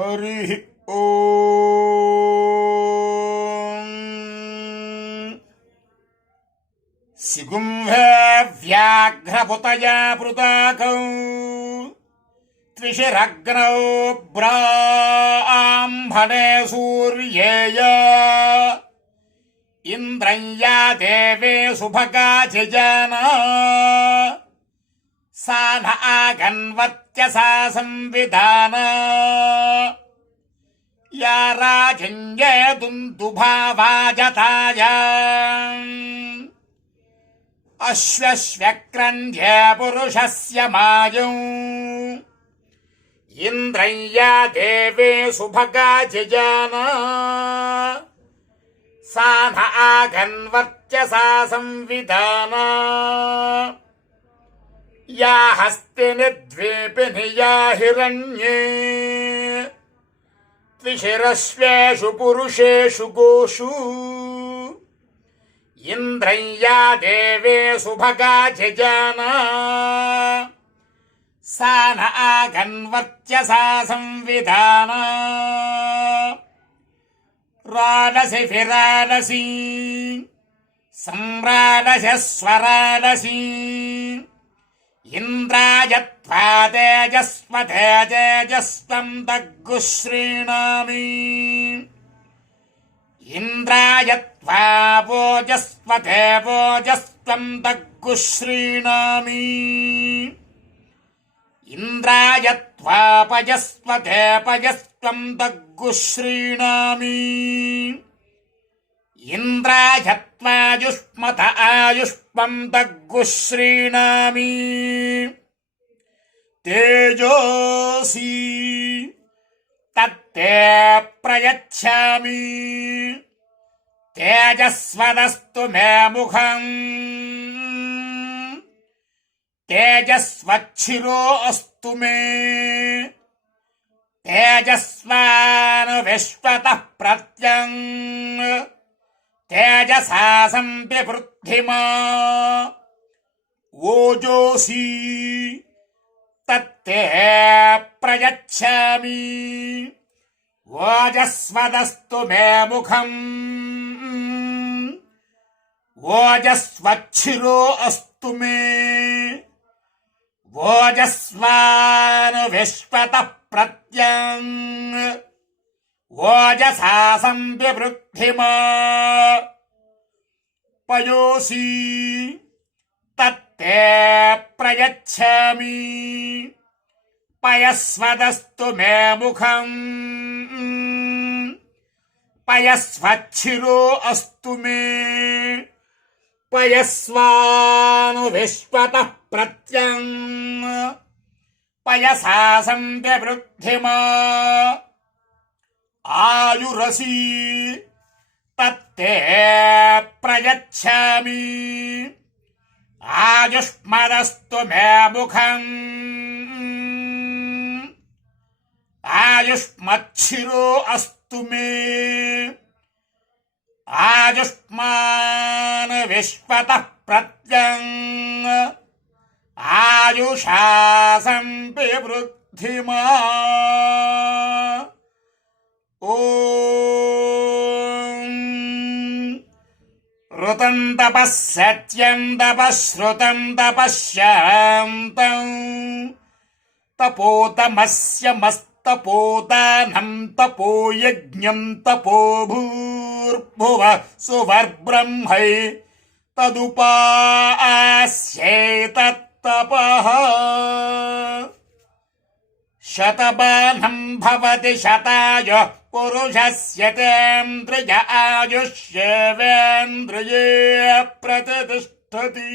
हरि ओम सिगुंभे व्याघ्रपुतया पृताकौ त्रिशिरग्नौ ब्राह्मणे सूर्येय इंद्रय्या देवे सुभगा जजना सा न आगन्वत्यसा संविधान या राजन्ये दुन्दुभावाजताया अश्वश्व्यक्रन्ध्ये पुरुषस्य मायौ इंद्रय्या देवे सुभगा जजना सा न आगन्वत्यसा संविधान या हस्तिनि द्वीपिनि या हिरण्ये त्रिशिरश्वेषु पुरुषेषु गोषु इंद्रय्या देवे सुभगा जजना सा न आगन्वत्यसा संविधान राडसि विराडसि सम्राडसि स्वराडसि इंद्रायत्वा तेजस्वते तेजस्वं दग्गुश्रीणामि इंद्रायत्वा वोजस्वते वोजस्वं दग्गुश्रीणामि इंद्रायत्वा पजस्वते पजस्वं दग्गुश्रीणामि इंद्रायत्वायुष्मत आयुष्मं दग्गुश्रीणामि तेजोसी तत्ते प्रयच्छामि तेजस्वदस्तु मे मुखम् तेजस्वच्छिरो अस्तु मे तेजस्वान् विश्वतः प्रत्यं तेजसा संविवृद्धिमा ओजोसी तत्ते प्रयच्छामि ओजस्वदस्तु मे मुखम् ओजस्वच्छिरो अस्तु मे ओजस्वान् विश्वतः प्रत्यं ओजसा संविवृद्धिमा पयोसी तत्ते प्रयच्छामि पयस्वदस्तु मे मुखम् पयस्वच्छिरो अस्तु मे पयस्वान् विश्वतः प्रत्यं पयसा संविवृद्धिमा आयुरसि तत्ते प्रयच्छामि आयुष्मदस्तु मे मुखम् आयुष्मच्छिरो अस्तु मे आयुष्मान् विश्वतः प्रत्यं आयुषा संविवृद्धिमा ओम ऋतं तपः सत्यं तपः श्रुतं तपः शान्तं तपोतमस्यमस्तपोदानं तपो यज्ञं तपो भूर्भुवः सुवर्ब्रह्मै तदुपास्येतत्तपः शतबानं भवति शतायुः पुरुषस्य तेन्द्रिय आयुष्येवेन्द्रिये प्रतिष्ठति।